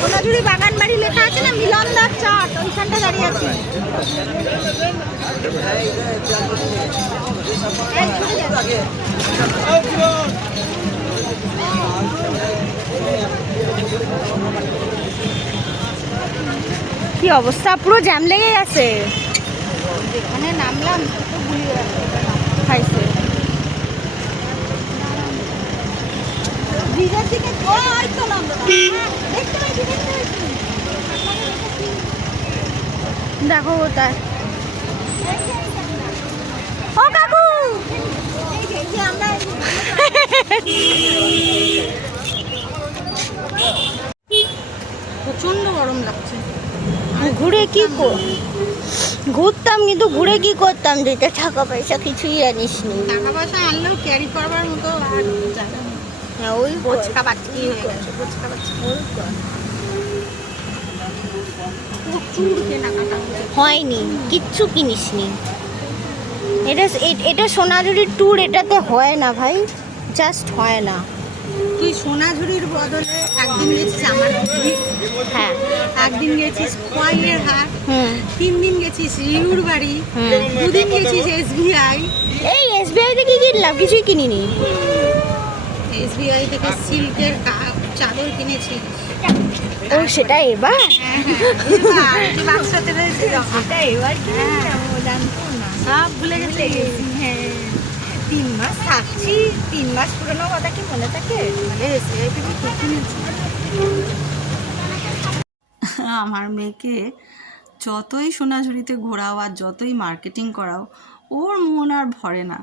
সোনাঝুরি বাগান বাড়ি লেখা আছে না মিলনদার চাট ওইখানটা দাঁড়িয়ে আছি। কি অবস্থা? পুরো জ্যাম লেগে গেছে। যেখানে নামলাম তো গুলিয়ে গেছে ব্রিজের দিকে ওই তো দেখতে দেখতে দেখো কোথায়। ও কাকু! প্রচণ্ড গরম লাগছে। ঘুরে কি কর ঘুরতাম কিন্তু ঘুরে কি করতাম? যেটা টাকা পয়সা কিছুই জানিস নি টাকা পয়সা আনলেও ক্যারি করবার মতো আর জায়গা হ্যাঁ ওই বোচকা বাচ্চি হয়ে গেছে? বোচকা বাচ্চি। হয়নি কিচ্ছু কিনিসনি। এটা এটা সোনাঝুরির ট্যুর এটাতে হয় না ভাই জাস্ট হয় না। তুই সোনাঝুরির বদলে একদিন গেছিস আমার হ্যাঁ। একদিন গেছিস খোয়াইয়ের হাট? হুম। তিন দিন গেছিস রিউর বাড়ি। দুদিন গেছিস এসবিআই? এই এসবিআই থেকে কিনলাম? কিছুই কিনিনি। এসবিআই থেকে সিল্কের চাদর কিনেছিস ও সেটা এবার? হ্যাঁ হ্যাঁ এবার। বাক্সাতে রয়েছে সেটা এবার হ্যাঁ। ও জানতো না? সব ভুলে গেছি। হ্যাঁ। তিন মাস থাকছি তিন মাস পুরনো কথা কি মনে থাকে? মানে এসবিআই থেকে কি কিনেছিস আমার মেয়েকে যতই সোনাঝুরিতে ঘোরাও আর যতই মার্কেটিং করাও ওর মন আর ভরে না।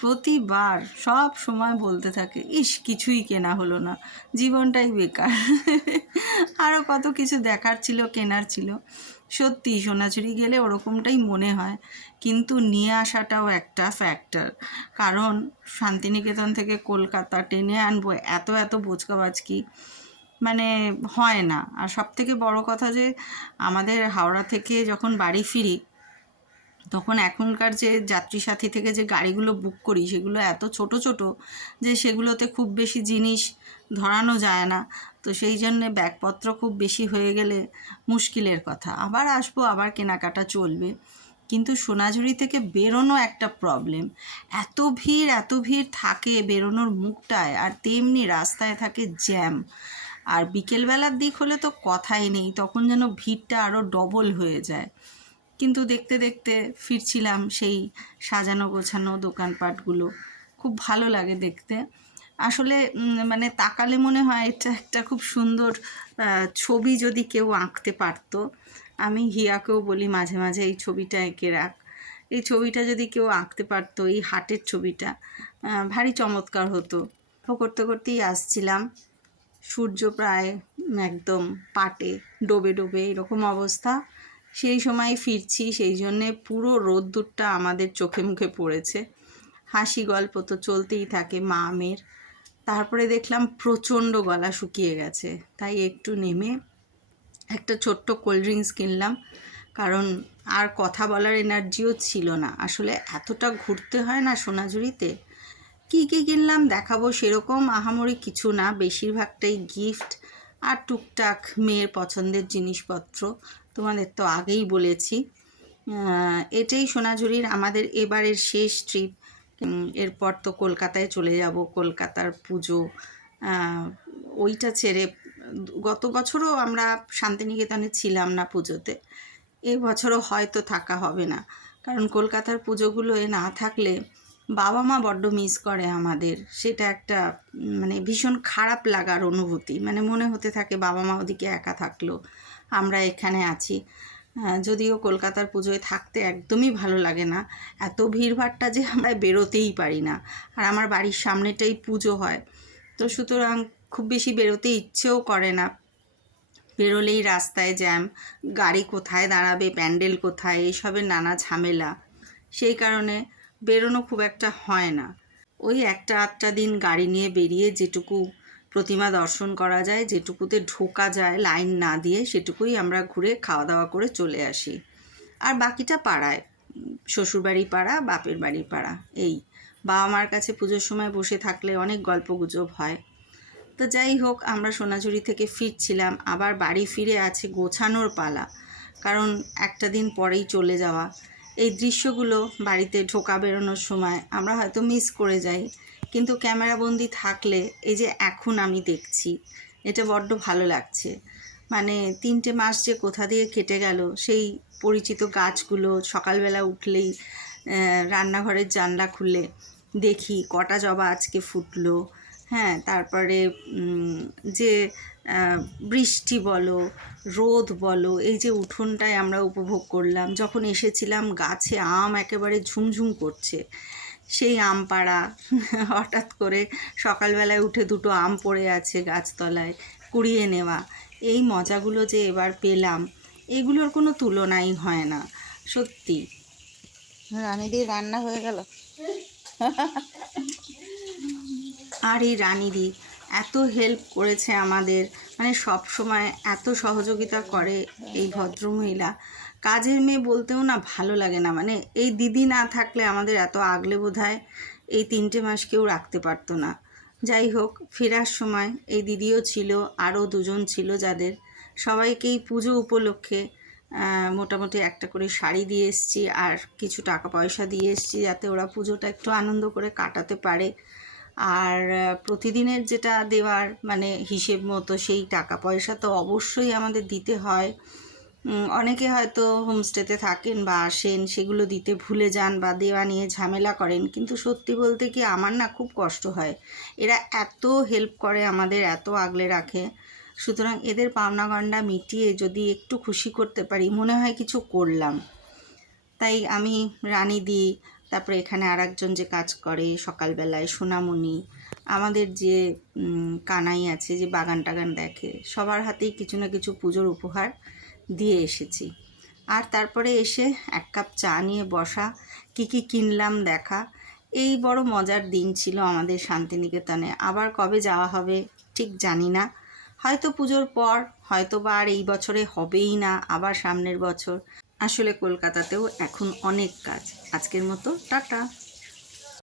প্রতিবার সব সময় বলতে থাকে, ইস, কিছুই কেনা হলো না, জীবনটাই বেকার। আরও কত কিছু দেখার ছিল, কেনার ছিল। সত্যি, সোনাঝুরি গেলে ওরকমটাই মনে হয়, কিন্তু নিয়ে আসাটাও একটা ফ্যাক্টর কারণ শান্তিনিকেতন থেকে কলকাতা টেনে আনব, এত এত বোচকাবাচকি মানে হয় না। আর সব থেকে বড় কথা যে, আমাদের হাওড়া থেকে যখন বাড়ি ফিরি তখন এখনকার যে যাত্রী সাথী থেকে যে গাড়িগুলো বুক করি, সেগুলো এত ছোট ছোট যে সেগুলোতে খুব বেশি জিনিস ধরানো যায় না। তো সেই জন্যে ব্যাগপত্র খুব বেশি হয়ে গেলে মুশকিলের কথা। আবার আসব, আবার কেনাকাটা চলবে। কিন্তু সোনাঝুরি থেকে বেরোনো একটা প্রবলেম এত ভিড় এত ভিড় থাকে বেরোনোর মুখটায়, আর তেমনি রাস্তায় থাকে জ্যাম আর বিকেলবেলার দিক হলে তো কথাই নেই, তখন যেন ভিড়টা আরও ডবল হয়ে যায়। কিন্তু দেখতে দেখতে ফিরছিলাম সেই সাজানো গোছানো দোকানপাটগুলো। খুব ভালো লাগে দেখতে। আসলে মানে তাকালে মনে হয় এটা একটা খুব সুন্দর ছবি যদি কেউ আঁকতে পারতো। আমি হিয়াকেও বলি মাঝে মাঝে, এই ছবিটা এঁকে রাখ। এই ছবিটা যদি কেউ আঁকতে পারতো, এই হাটের ছবিটা ভারী চমৎকার হতো। করতে করতেই আসছিলাম। সূর্য প্রায় একদম পাটে, ডোবে ডোবে, এরকম অবস্থা। সেই সময় ফিরছি, সেই জন্যে পুরো রোদ্দুরটা আমাদের চোখে মুখে পড়েছে। হাসি গল্প তো চলতেই থাকে, মা, মেয়ের। তারপরে দেখলাম প্রচণ্ড গলা শুকিয়ে গেছে। তাই একটু নেমে একটা ছোট্ট কোল্ড ড্রিঙ্কস কিনলাম। কারণ আর কথা বলার এনার্জিও ছিল না। আসলে এতটা ঘুরতে হয় না সোনাঝুরিতে। কী কী কিনলাম দেখাবো সেরকম আহামরি কিছু না। বেশিরভাগটাই গিফট আর টুকটাক মেয়ের পছন্দের জিনিসপত্র। তোমাদের তো আগেই বলেছি। এটাই সোনাঝুরির আমাদের এবারের শেষ ট্রিপ এরপর তো কলকাতায় চলে যাব, কলকাতার পুজো। ওইটা ছেড়ে গত বছরও আমরা শান্তিনিকেতনে ছিলাম না পুজোতে। এ বছরও হয়তো থাকা হবে না। কারণ কলকাতার পুজোগুলোয় না থাকলে বাবা মা বড্ড মিস করে আমাদের। সেটা একটা মানে ভীষণ খারাপ লাগার অনুভূতি। মানে মনে হতে থাকে বাবা মা ওদিকে একা থাকল। আমরা এখানে আছি। যদিও কলকাতার পুজোয় থাকতে একদমই ভালো লাগে না। এত ভিড়ভাট্টা যে আমরা বেরোতেই পারি না। আর আমার বাড়ির সামনেটাই পুজো হয়। তো সুতরাং খুব বেশি বেরোতে ইচ্ছেও করে না। বেরোলেই রাস্তায় জ্যাম, গাড়ি কোথায় দাঁড়াবে, প্যান্ডেল কোথায় এইসবের নানা ঝামেলা। সেই কারণে বেরোনো খুব একটা হয় না। ওই একটা আধটা দিন গাড়ি নিয়ে বেরিয়ে যেটুকু প্রতিমা দর্শন করা যায়, যেটুকুতে ঢোকা যায় লাইন না দিয়ে সেটুকুই আমরা ঘুরে খাওয়া দাওয়া করে চলে আসি। আর বাকিটা পাড়ায় শ্বশুরবাড়ি পাড়া, বাপের বাড়ি পাড়া, এই। বাবা মার কাছে পুজোর সময় বসে থাকলে অনেক গল্প গুজব হয়। তো যাই হোক, আমরা সোনাঝুরি থেকে ফিরছিলাম, আবার বাড়ি ফিরে আছে গোছানোর পালা, কারণ একটা দিন পরেই চলে যাওয়া। এই দৃশ্যগুলো বাড়িতে ঢোকা বেরোনোর সময় আমরা হয়তো মিস করে যাই। কিন্তু ক্যামেরাবন্দি থাকলে এই যে এখন আমি দেখছি, এটা বড্ড ভালো লাগছে। মানে তিনটে মাস যে কোথা দিয়ে কেটে গেল, সেই পরিচিত গাছগুলো সকালবেলা উঠলেই রান্নাঘরের জানলা খুলে দেখি কটা জবা আজকে ফুটলো হ্যাঁ তারপরে যে বৃষ্টি বলো, রোদ বলো, এই যে উঠোনটায় আমরা উপভোগ করলাম, যখন এসেছিলাম গাছে আম একেবারে ঝুমঝুম করছে। সেই আম পাড়া হঠাৎ করে সকালবেলায় উঠে দুটো আম পড়ে আছে গাছতলায় কুড়িয়ে নেওয়া। এই মজাগুলো যে এবার পেলাম এগুলোর কোনো তুলনাই হয় না সত্যি। রানীদির রান্না হয়ে গেল। আর এই রানীদি এত হেল্প করেছে আমাদের। মানে সব সময় এত সহযোগিতা করে এই ভদ্রমহিলা। কাজের মেয়ে বলতেও না ভালো লাগে না। মানে এই দিদি না থাকলে আমাদের এত আগলে বোধহয় এই তিনটে মাস কেউ রাখতে পারতো না। যাই হোক, ফেরার সময় এই দিদিও ছিল, আরও দুজন ছিল যাদের। সবাইকেই পুজো উপলক্ষে মোটামুটি একটা করে শাড়ি দিয়ে এসছি আর কিছু টাকা পয়সা দিয়ে এসেছি যাতে ওরা পুজোটা একটু আনন্দ করে কাটাতে পারে। আর প্রতিদিনের যেটা দেওয়ার মানে হিসেব মতো সেই টাকা পয়সা তো অবশ্যই আমাদের দিতে হয়। অনেকে হয়তো হোমস্টেতে থাকেন বা আসেন, সেগুলো দিতে ভুলে যান বা দেওয়া নিয়ে ঝামেলা করেন, কিন্তু সত্যি বলতে কি আমার না খুব কষ্ট হয়। এরা এত হেল্প করে আমাদের, এত আগলে রাখে। সুতরাং এদের পাওনা গণ্ডা মিটিয়ে যদি একটু খুশি করতে পারি, মনে হয় কিছু করলাম। তাই আমি রানী দি, তারপরে এখানে আর একজন যে কাজ করে সকালবেলায়, সোনামণি, আমাদের যে কানাই আছে, যে বাগান টাগান দেখে, সবার হাতেই কিছু না কিছু পুজোর উপহার। দিয়ে এসেছি। আর তারপরে এসে এক কাপ চা নিয়ে বসা, কি কি কিনলাম দেখা। এই বড় মজার দিন ছিল আমাদের শান্তিনিকেতনে। আবার কবে যাওয়া হবে ঠিক জানি না। হয়তো পুজোর পর, হয়তো বা আর এই বছরে হবেই না, আবার সামনের বছর। আসলে কলকাতাতেও এখন অনেক কাজ। আজকের মতো, টাটা।